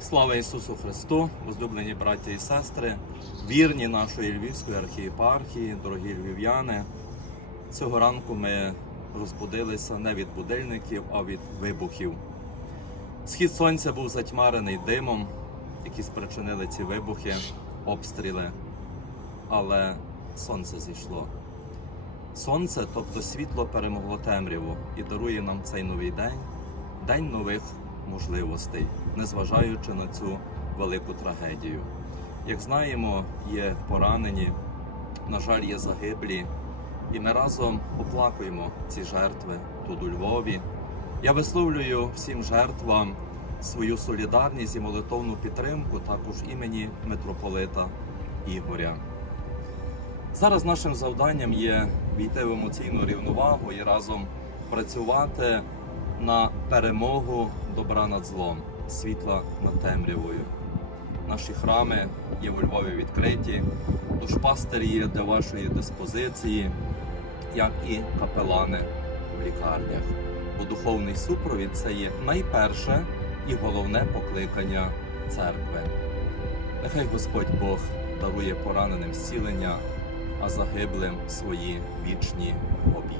Слава Ісусу Христу, возлюблені браті і сестри, вірні нашої Львівської архієпархії, дорогі львів'яни. Цього ранку ми розбудилися не від будильників, а від вибухів. Схід сонця був затьмарений димом, які спричинили ці вибухи, обстріли. Але сонце зійшло. Сонце, тобто світло, перемогло темряву і дарує нам цей новий день, день нових можливостей, незважаючи на цю велику трагедію. Як знаємо, є поранені, на жаль, є загиблі, і ми разом оплакуємо ці жертви тут у Львові. Я висловлюю всім жертвам свою солідарність і молитовну підтримку також імені митрополита Ігоря. Зараз нашим завданням є війти в емоційну рівновагу і разом працювати на перемогу добра над злом, світла над темрявою. Наші храми є у Львові відкриті, душпастері є для вашої диспозиції, як і капелани в лікарнях. Бо духовний супровід це є найперше і головне покликання церкви. Нехай Господь Бог дарує пораненим зцілення, а загиблим свої вічні обітниці.